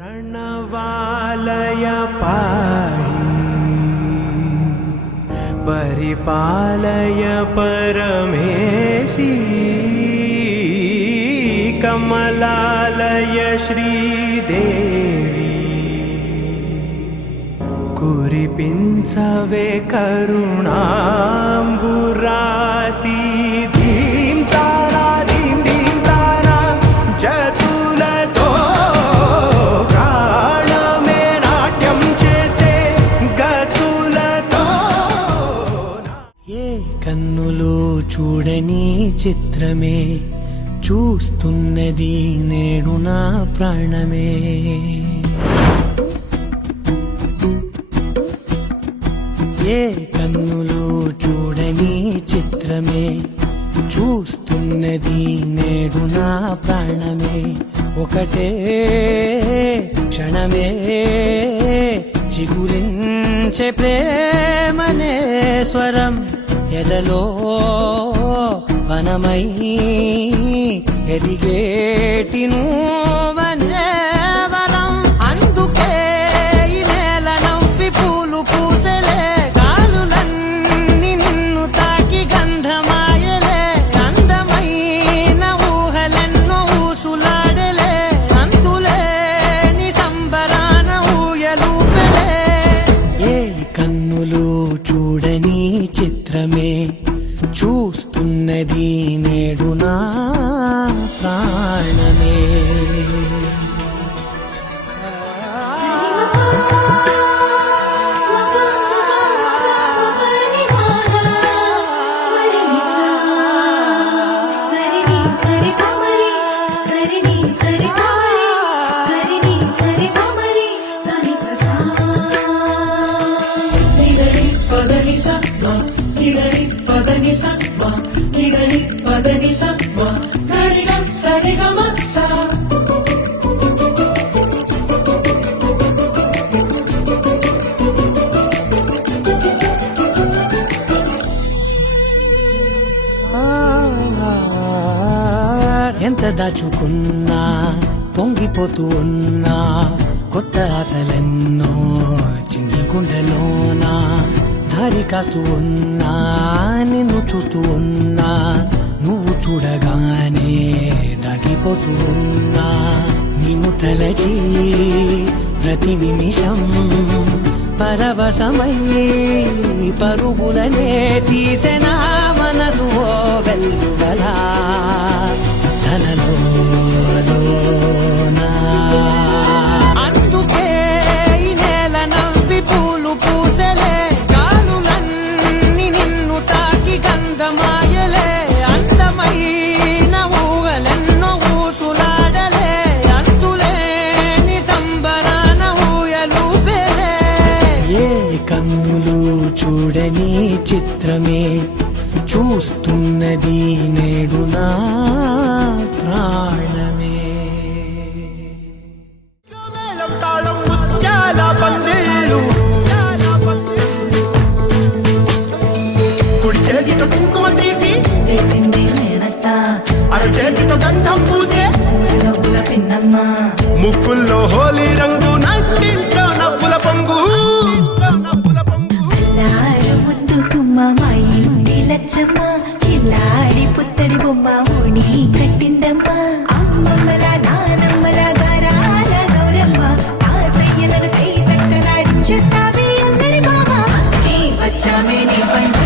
प्रणवालय पाहि परिपालय परमेशी कमलालय श्रीदेवी कुरिपिंचवे करुणांबुरासी धीम तारा धीम धीम तारा जतुलतो प्राणमे नाट्यं चेसे गतुलतो ये कन्नुलो చూడని చిత్రమే చూస్తున్నది నేడు నా ప్రాణమే ఏ కన్నులు చూడని చిత్రమే చూస్తున్నది నేడు నా ప్రాణమే ఒకటే క్షణమే చిగురించే ప్రేమనే స్వరం ఎదలో వనమై ఎదిగేటి నువ్వనే వరం అందుకే ఈ నేల నవ్వి పూలు పూసలే గాలులన్నీ నిన్ను తాకి గంధమాయలే అందమైన ఊహలెన్నో ఊసులాడలే అంతులేని సంబరాన ఊయలూపెలే ఏ కన్నులు చూడని చిత్రమే చూస్తున్నది నేడు నా ప్రాణమే ఎంత దాచుకున్నా పొంగిపోతూ ఉన్నా కొత్త ఆశలెన్నో చిన్ని గుండెలోనా దారి కాస్తూ ఉన్నా నిన్ను చూస్తూ ఉన్నా నువ్వు చూడగానే దాగిపోతూ ఉన్నా నిన్ను తలచి ప్రతి నిమిషం పరవశమై పరుగులనే తీసెనా మనసు ఓ వెల్లువలా తనలోనా అందుకే ఈ నేల నవ్వి పూలు పూసలే గాలులన్నీ నిన్ను తాకి గంధమాయలే అందమైన ఊహలెన్నో ఊసులాడలే అంతులేని సంబరాన ఊయలూపెలే ఏ కన్నులు చూడని చిత్రమే చూస్తున్నది నేడు నా ప్రాణమే కుడి చేతితో కుంకుమ తీసి అరు చేతితో గంధం పూసే ముక్కుల్లో హోలీ రంగు నట్టింట్లో నవ్వుల పొంగు లచ్చమ్మ ఇల్లాడి పుత్తడి బొమ్మ ముడి కట్టిందమ్మ అమ్మమ్మల నానమ్మల గారాల గౌరమ్మ తాతయ్యలను కై తట్టలాడించేస్తావే అల్లరి మామ వచ్చామే నీ పంట